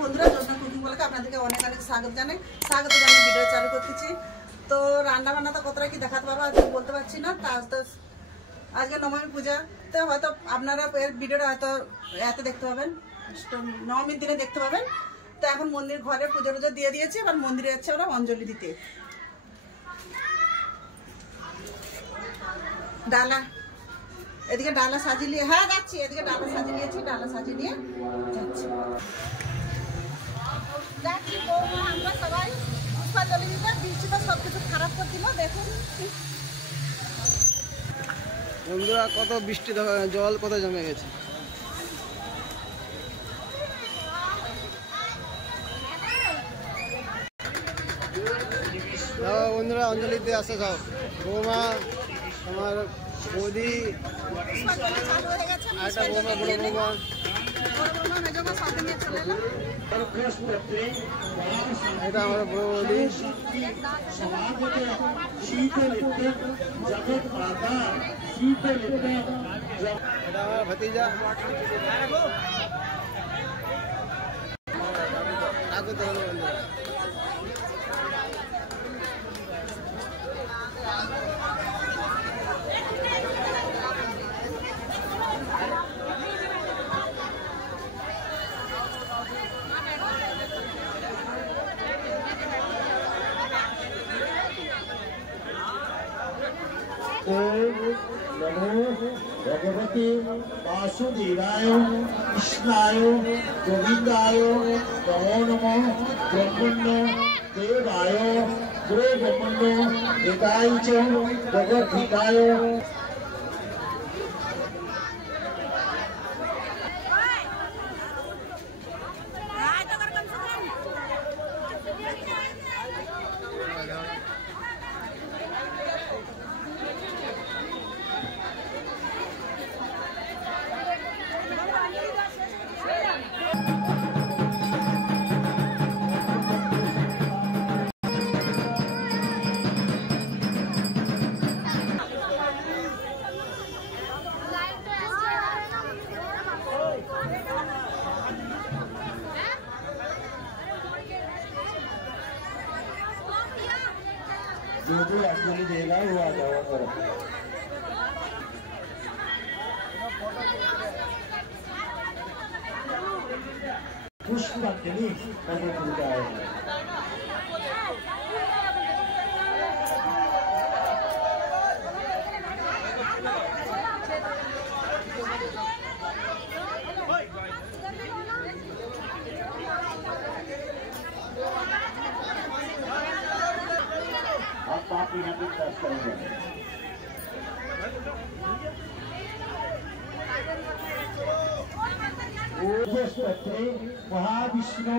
বন্ধুরা জন্য কুকিং ব্লগে আপনাদেরকে অনেক অনেক স্বাগত জানাই ভিডিও চালু করতেছি। তো রান্না বান্না তো কতটা কি দেখাতে পারবো আজকে বলতে পারছি না। তো আজকে নবমী পূজা, তো হয়তো আপনারা এর ভিডিওটা হয়তো এতে দেখতে পাবেন, নবমীর দিনে দেখতে পাবেন। তো এখন মন্দির ঘরে পুজো টুজো দিয়ে দিয়েছি, এবার মন্দিরে যাচ্ছে ওরা অঞ্জলি দিতে। ডালা এদিকে ডালা সাজিয়ে নিয়ে যাচ্ছি, এদিকে ডালা সাজিয়ে নিয়েছি, ডালা সাজিয়ে নিয়ে যাচ্ছি। আমরা সবাই পুষ্পাঞ্জলি দিতে, বৃষ্টিটা সবকিছু খারাপ করে দিল। দেখুন বন্ধুরা কত বৃষ্টি, জল কত জমে গেছে। বন্ধুরা অঞ্জলি দিয়ে আসে সব, বৌমা, আমার বৌদি, একটা বৌমা, বড় বৌমা, এটা আমার বড় বৌদি, এটা আমার ভতিজা, ঠাকুর দেবো বন্ধুরা। नमो भगवते वासुदेवाय कृष्णाय गोविंदाय नमो नमः ब्रह्मण्य देवाय गुरु ब्रह्मण्य देवाय च भगवद्गीताय। जो जो अंजलि देगा वो आ जाओ करो। पुष्पांजलि नमो पूजाय। आप यहाँ पे दर्शन करेंगे। महाविष्णु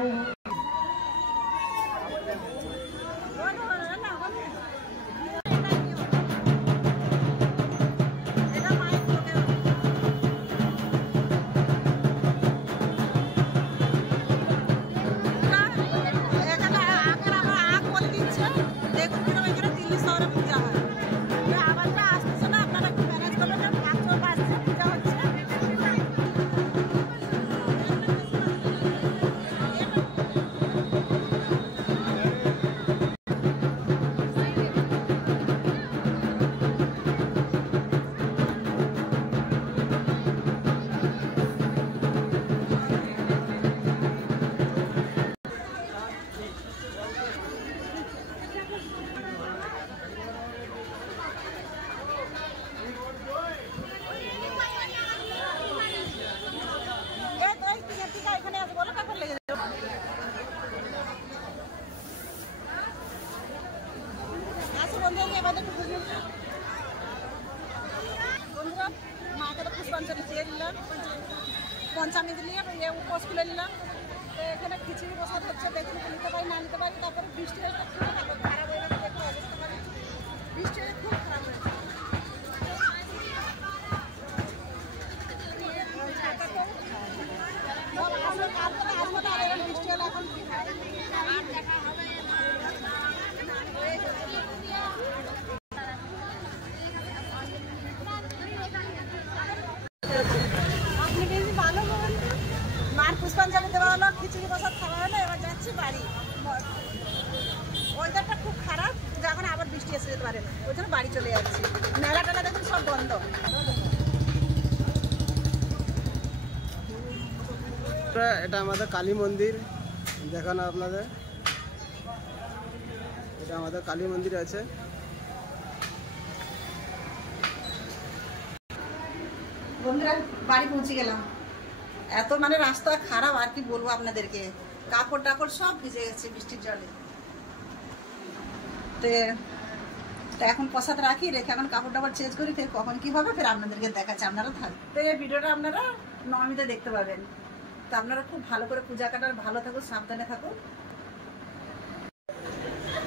পুষ্পাঞ্জলি দিয়ে দিলাম, পঞ্চামী দিলে ইয়ে উপোস খুলে নিলাম। তো এখানে খিচুড়ি প্রসাদ হচ্ছে, দেখুন নিতে পারি না নিতে পারি। তারপরে বৃষ্টি হয়ে খুব খারাপ হয়ে গেছে, দেখুন অবস্থা খারাপ, বৃষ্টি হয়ে খুব খারাপ হয়েছে। বৃষ্টি হলে এখন দেখা হবে। আপনি কিন্তু ভালো বলুন, মার পুষ্পাঞ্জলি দেওয়া হলো, খিচুড়ি প্রসাদ খাওয়া হলো, এবার যাচ্ছি বাড়ি। ওয়েদারটা খুব খারাপ, যখন আবার বৃষ্টি এসে যেতে পারে, ওই জন্য বাড়ি চলে যাচ্ছি। মেলা টেলা দেখুন সব বন্ধ। এটা আমাদের কালী মন্দির দেখানো আপনাদের, এটা আমাদের কালী মন্দির আছে। বন্ধুরা বাড়ি পৌঁছে গেলাম। এত মানে রাস্তা খারাপ, আর কি বলবো আপনাদেরকে। কাপড় টাপড় সব ভিজে গেছে বৃষ্টির জলে। তো এখন প্রসাদ রেখে এখন কাপড় টাপড় চেঞ্জ করি, ফের কখন কি হবে ফের আপনাদেরকে দেখাচ্ছি। আপনারা থাকবেন, তো এই ভিডিওটা আপনারা নবমীতে দেখতে পাবেন। তো আপনারা খুব ভালো করে পূজা কাটার, ভালো থাকুন, সাবধানে থাকুন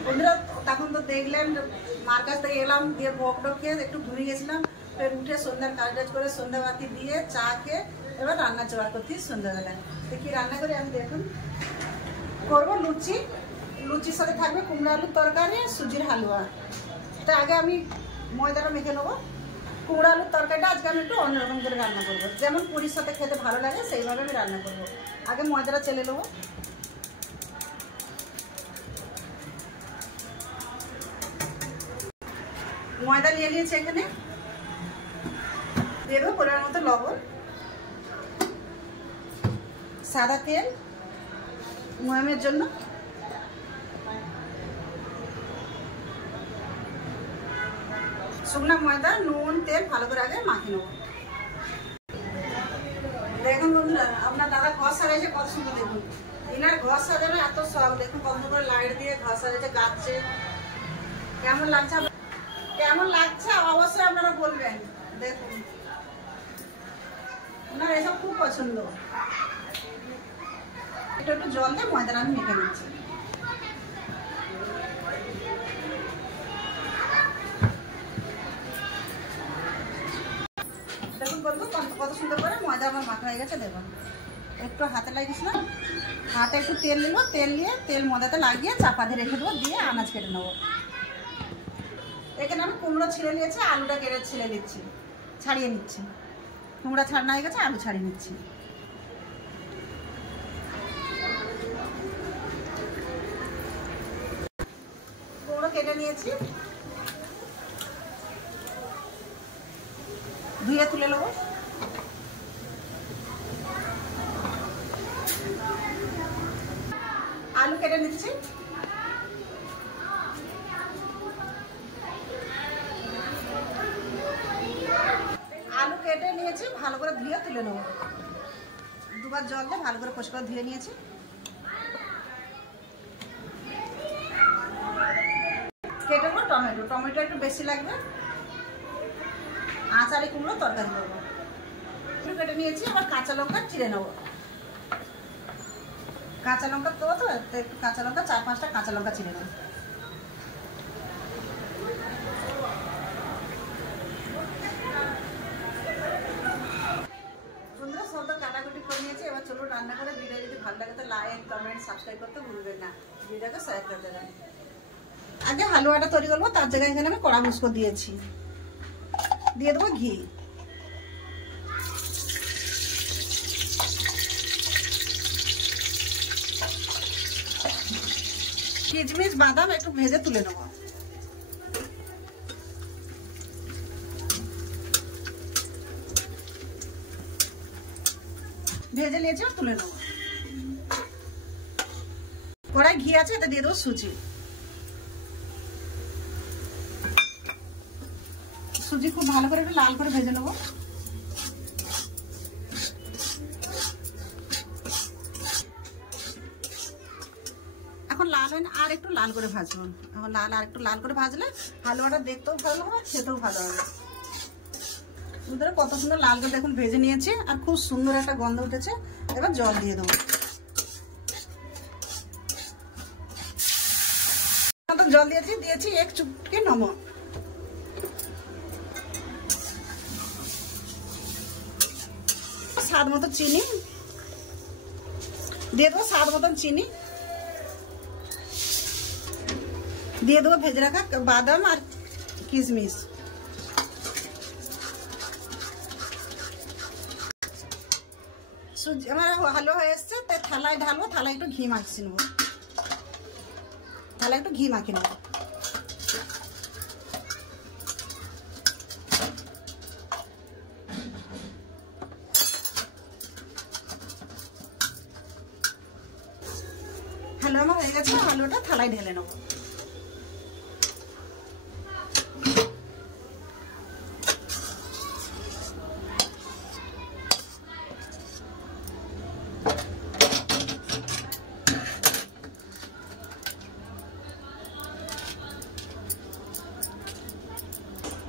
বন্ধুরা। তখন তো দেখলেন মার কাছ থেকে এলাম, দিয়ে ভোগ টোক খেয়ে একটু ঘুরে গেছিলাম। ফের উঠে সন্ধ্যার কাজ টাজ করে সন্ধ্যাবাতি দিয়ে চা খেয়ে এবার রান্না জোগাড় করতে সন্ধ্যাবেলায়। তো কি রান্না করি আমি দেখুন, করবো লুচি। লুচির সাথে থাকবে কুমড়ো আলুর তরকারি, সুজির হালুয়া। তা আগে আমি ময়দাটা মেখে নেবো। কুমড়ো আলুর তরকারিটা আজকে আমি একটু অন্যরকম করে রান্না করবো, যেমন পুরীর সাথে খেতে ভালো লাগে সেইভাবে আমি রান্না করবো। আগে ময়দাটা চেলে নেবো। ময়দা নিয়ে নিয়েছি, এখানে দিয়ে দেবো পরিমাণ মতো লবণ, সাদা তেল ময়ামের জন্য, শুকনো ময়দা, নুন, তেল ভালো করে আগে মাখিয়ে নেবো। দেখুন বন্ধুরা, আপনার দাদা ঘর সাজাইছে কত সুন্দর। দেখুন এনার ঘর সাজানো এত শখ। দেখুন কত করে লাইট দিয়ে ঘর সাজাইছে, গাচ্ছে। কেমন লাগছে কেমন লাগছে অবশ্যই আপনারা বলবেন। দেখুন ওনার এসব খুব পছন্দ। একটু একটু জল দিয়ে ময়দাটা আমি মেখে নিচ্ছি। দেখুন বলবো কত সুন্দর করে ময়দা আমার মাখা হয়ে গেছে। দেখুন একটু হাতে লাগিয়েছিল, হাতে একটু তেল নিব, তেল নিয়ে তেল ময়দাতে লাগিয়ে চাপা দিয়ে রেখে দেবো, দিয়ে আনাজ কেটে নেবো। এখানে আমি কুমড়ো ছিঁড়ে নিয়েছি, আলুটা কেটে ছিঁড়ে নিচ্ছি, ছাড়িয়ে নিচ্ছি। কুমড়া ছাড়ানো হয়ে গেছে, আলু ছাড়িয়ে নিচ্ছি। কুমড়ো কেটে নিয়েছি, ধুয়ে তুলে নেবো। আলু কেটে নিচ্ছি, আলু কেটে নিয়েছি, ভালো করে ধুয়ে তুলে নেবো। দুবার জল দিয়ে ভালো করে পরিষ্কার ধুয়ে নিয়েছি। কেটে নেবো টমেটো, টমেটো একটু বেশি লাগবে। আচারে কুমড়ো তরকারি করবো। কেটে নিয়েছি, আবার কাঁচা লঙ্কা চিড়ে নেবো। কাঁচা লঙ্কা তো একটু কাঁচা লঙ্কা, 4-5টা কাঁচা লঙ্কা চিড়ে নেবো। বন্ধুরা সব তো কাটাকুটি করে নিয়েছি, এবার চলো রান্না করে। ভিডিও যদি ভালো লাগে তো লাইক, কমেন্ট, সাবস্ক্রাইব করতে ভুলবেন না। ভিডিওকে শেয়ার করে দেবেন। আগে হালুয়াটা তৈরি করবো, তার জায়গায় এখানে আমি কড়া মুসকো দিয়েছি। দিয়ে দেবো ঘি। কিশমিশ, বাদাম একটু ভেজে তুলে নেবো। ভেজে নিয়েছি, তুলে নেবো। কড়াই ঘি আছে, এতে দিয়ে দেবো সুজি। সুজি খুব ভালো করে একটু লাল করে ভেজে নেবো। এখন লাল হয় না, আর একটু লাল করে ভাজবো। এখন আর একটু লাল করে ভাজলে হালুয়াটা দেখতেও ভালো হবে, খেতেও ভালো হবে। দুধের কত সুন্দর লাল করে দেখুন ভেজে নিয়েছি, আর খুব সুন্দর একটা গন্ধ উঠেছে। এবার জল দিয়ে দেবো। জল দিয়েছি 1 চুটকি নমক। স্বাদ মতো চিনি দিয়ে দেবো, স্বাদ মতন চিনি দিয়ে দেবো। ভেজে রাখা বাদাম আর কিশমিশ। আমার ভালো হয়ে এসছে, তাই থালায় ঢালবো। থালায় একটু ঘি মাখিয়ে নেবো, থালায় একটু ঘি মাখিয়ে নেবো। হালুয়া আমার হয়ে গেছে, হালুয়াটা থালায় ঢেলে নেবো।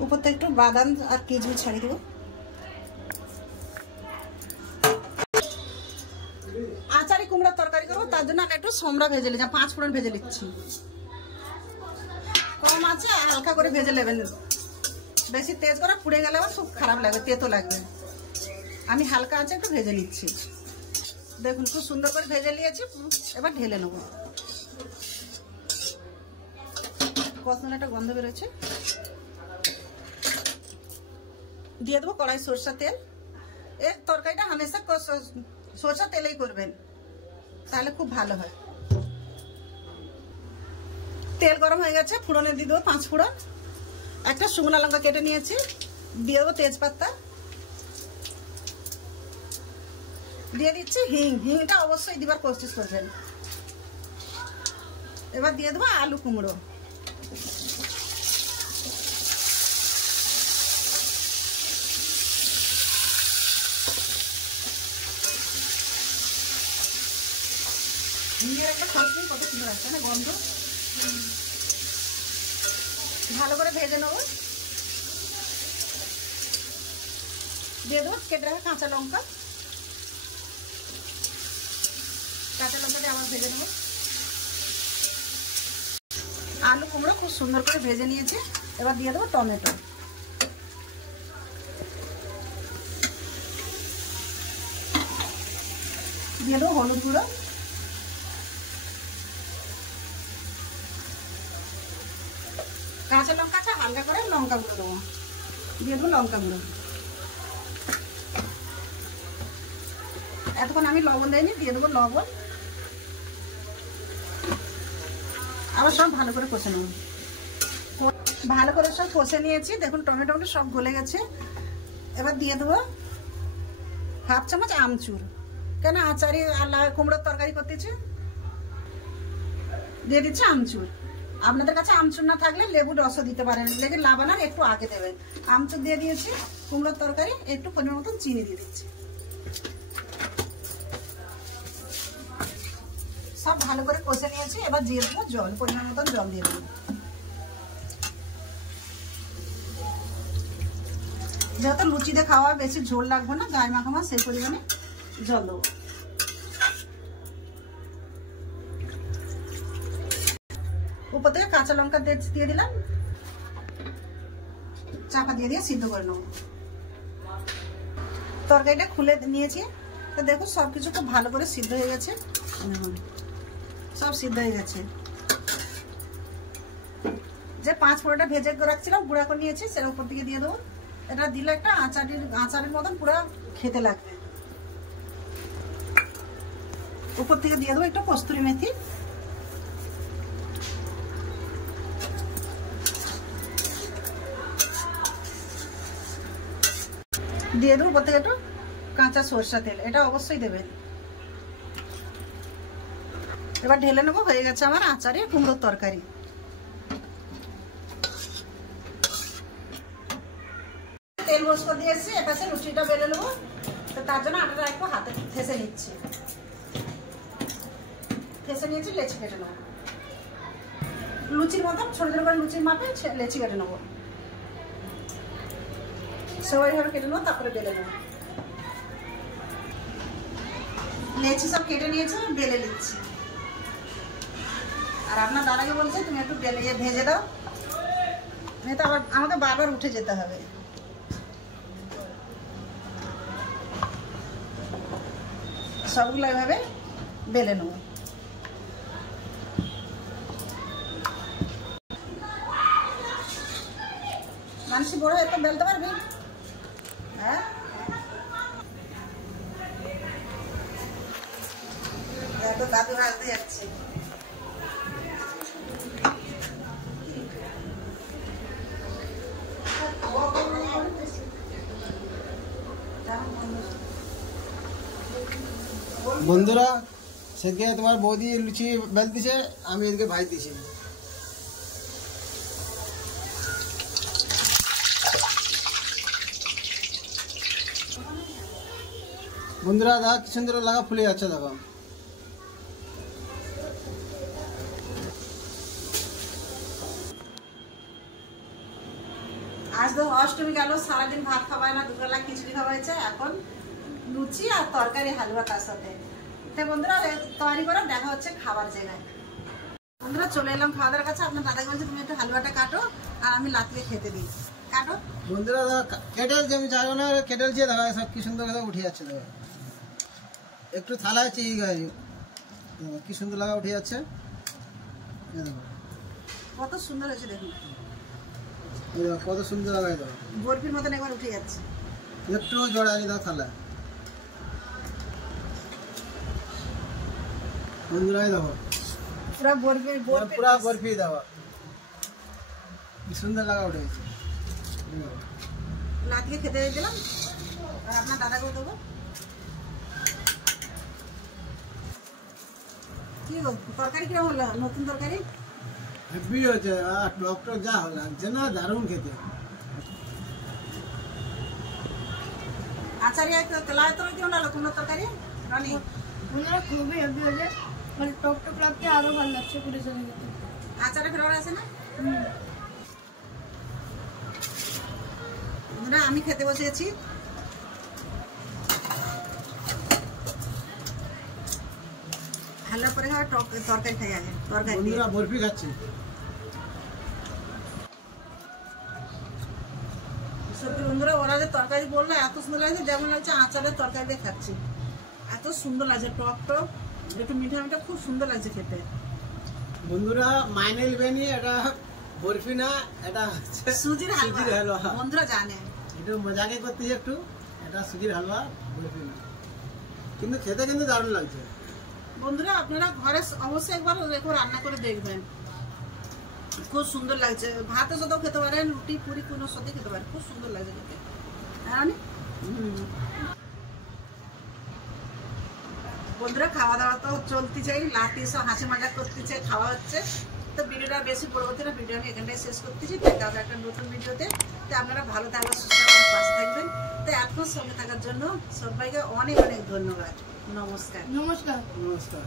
উপর থেকে একটু বাদাম আর কিশমিশ ছাড়িয়ে দেবো। আচারি কুমড়ার তরকারি করবো, তার জন্য আমি একটু সোমরা ভেজে নিচ্ছি, 5 ফোড়ন ভেজে নিচ্ছি। কম আছে, হালকা করে ভেজে নেবেন। বেশি তেজ করে পুড়ে গেলে আবার খুব খারাপ লাগবে, তেতো লাগবে। আমি হালকা আছে একটু ভেজে নিচ্ছি। দেখুন খুব সুন্দর করে ভেজে নিয়েছি, এবার ঢেলে নেবো। কত একটা গন্ধ বেরোচ্ছে। দিয়ে দেবো কড়াই সরষা তেল। এর তরকারিটা হামেশা সরষা তেলেই করবেন, তাহলে খুব ভালো হয়। তেল গরম হয়ে গেছে, ফোড়নে দিয়ে দেবো 5 ফোড়ন। একটা শুকনো লঙ্কা কেটে নিয়েছি, দিয়ে দেবো তেজপাতা, দিয়ে দিচ্ছি হিং। হিংটা অবশ্যই দিবার কোশিশ করবেন। এবার দিয়ে দেবো আলু কুমড়ো। হিংয়ের একটা খরচই কত সুন্দর আসছে না গন্ধ। ভালো করে ভেজে নেবো। দিয়ে দেবো কেটে রাখা কাঁচা লঙ্কা। কাঁচা লঙ্কাটা আবার ভেজে নেবো। আলু কুমড়ো খুব সুন্দর করে ভেজে নিয়েছি, এবার দিয়ে দেবো টমেটো। দিয়ে দেবো হলুদ গুঁড়ো, কাঁচা লঙ্কা আছে, হালকা করে লঙ্কা গুঁড়ো দেবো। দিয়ে দেবো লঙ্কা গুঁড়ো। এতক্ষণ আমি লবণ দিইনি, দিয়ে দেবো লবণ। আবার সব ভালো করে কষে নেব। ভালো করে সব কষে নিয়েছি, দেখুন টমেটো সব গলে গেছে। এবার দিয়ে দেবো 1/2 চামচ আমচুর। কেন আচারি আর কুমড়োর তরকারি করতেছি, দিয়ে দিচ্ছি আমচুর। আপনাদের কাছে আমচুর না থাকলে লেবুর রসও দিতে পারেন, লেবুর লাবানার একটু আগে দেবেন। আমচুর দিয়ে দিয়েছি। কুমড়োর তরকারি একটু পরিমাণ মতন চিনি দিয়ে দিচ্ছি। সব ভালো করে কষে নিয়েছি, এবার দিয়ে দেবো জল, পরিমাণ মতন জল দিয়ে দেবো। যেহেতু লুচিতে খাওয়া বেশি ঝোল লাগবে না, গায়ে মাখামা, সেই পরিমাণে জল দেবো। উপর থেকে কাঁচা লঙ্কা দিয়ে দিলাম, চাপা দিয়ে সিদ্ধ করে নেবো। তরকারিটা খুলে নিয়েছি, তো দেখো সবকিছু খুব ভালো করে সিদ্ধ হয়ে গেছে। সব সিদ্ধ হয়ে গেছে। যে 5 ফোড়নটা ভেজে রাখছিলাম, গুঁড়া করে নিয়েছি, সেটা উপর দিকে দিয়ে দেবো। এটা দিলে একটা আচারের মতন পুরো খেতে লাগবে। উপর থেকে দিয়ে দেবো একটু কস্তুরি মেথি। দিয়ে দেবো উপর থেকে একটু কাঁচা সরষা তেল, এটা অবশ্যই দেবেন। এবার ঢেলে নেবো। হয়ে গেছে আমার আচারে কুমড়োর তরকারি। তেল বস করে দিয়েছি, এপাশে লুচিটা বেলে নেবো। তো তার জন্য আটাটা একটু হাতে ঠেসে নিচ্ছি। ঠেসে নিয়েছি, লেচি কেটে নেবো। লুচির মতন ছোট ছোট করে লুচির মাপে লেচি কেটে নেবো। সবাইভাবে কেটে নেবো, তারপরে বেলে নেবো। লেচি সব কেটে নিয়েছি, বেলে নিচ্ছি। আর আপনার দাদাকে বলছে তুমি একটু ভেজে দাও, नहीं तो आमाके बार उठे जेते हबे। सबगुलो एभाবে बेले नेব। मानसि बड़ एक बेलते पारबि? हाँ আলু ভাজতে যাচ্ছি। বন্ধুরা সেদিকে তোমার বৌদি লুচি বেলতেছে, আমি এদিকে ভাজতেছি। বন্ধুরা দেখো কি সুন্দর লাগা ফুলে যাচ্ছে, দেখো। আজ তো অষ্টমী গেল, সারাদিন ভাত খাওয়ায় না, দুবেলা খিচুড়ি খাওয়া হয়েছে, এখন লুচি আর তরকারি হালুয়া তার সাথে। তো বন্ধুরা তৈরি করে দেখা হচ্ছে খাবার জায়গায়। বন্ধুরা চলে এলাম খাওয়া দাওয়ার কাছে। আপনার দাদাকে বলছে তুমি একটু হালুয়াটা কাটো আর আমি লাতিয়ে খেতে দিই। কাটো। বন্ধুরা দেখো কেটেল যে আমি চাইবো না, কেটেল যে দেখো সব কি সুন্দর কথা উঠে যাচ্ছে, দেখো একটু থালা আছে কি সুন্দর লাগা উঠে যাচ্ছে, দেখো কত সুন্দর হয়েছে দেখুন, কত সুন্দর লাগাই, দেখো বরফির মতন একবার উঠে যাচ্ছে। একটু জড়ানি দাও থালা। বন্ধুরা দেখো পুরা বরফি পুরা বরফি দাও, কি সুন্দর লাগা উঠে গেছে। লাতিয়ে খেতে দিয়ে দিলাম আর আপনার দাদাকেও দেবো। কি গো তরকারি কিরকম হলো? নতুন তরকারি হেভি হয়েছে, ডক্টর যা লাগছে না, দারুণ খেতে। আচারি তেলায় তো কেমন হলো তোমার তরকারি রানি? বন্ধুরা খুবই হেভি হয়েছে, মানে টক টক লাগছে, আরো ভালো লাগছে পুরীর সঙ্গে খেতে। আচারে ফেরত আছে না? বন্ধুরা আমি খেতে বসেছি। হালুয়া পরে খাওয়া তরকারি খাই আগে, তরকারি দিয়ে। বন্ধুরা বরফি খাচ্ছি। সত্যি বন্ধুরা ওরা যে তরকারি বললো এত সুন্দর লাগছে, যেমন লাগছে আচারের তরকারি দিয়ে খাচ্ছি। এত সুন্দর লাগছে, টক টক একটু মিঠা মিঠা, খুব সুন্দর লাগছে খেতে। বন্ধুরা মাইনে নেবেনি, এটা বরফি না, এটা হচ্ছে সুজির হালুয়া। বন্ধুরা জানে একটু মজাকে করতেছি, একটু এটা সুজির হালুয়া, বরফি না, কিন্তু খেতে কিন্তু দারুণ লাগছে। বন্ধুরা আপনারা ঘরে অবশ্যই একবার এরকম রান্না করে দেখবেন, খুব সুন্দর লাগছে। ভাতের সাথেও খেতে পারেন, রুটি পুরি কোনো সাথে খেতে পারেন, খুব সুন্দর লাগছে খেতে। হ্যাঁ বন্ধুরা খাওয়া দাওয়া তো চলতে চাই, লাতি সব হাসি মজা করতেছে, খাওয়া হচ্ছে। তো ভিডিওটা বেশি পরবর্তী না, ভিডিও আমি এখানটায় শেষ করতেছি। দেখা হবে একটা নতুন ভিডিওতে। তো আপনারা ভালো থাকবেন, সুস্থ থাকবেন, পাশে থাকবেন। তো এতক্ষণ সঙ্গে থাকার জন্য সবাইকে অনেক অনেক ধন্যবাদ। নমস্কার। নমস্কার। নমস্কার।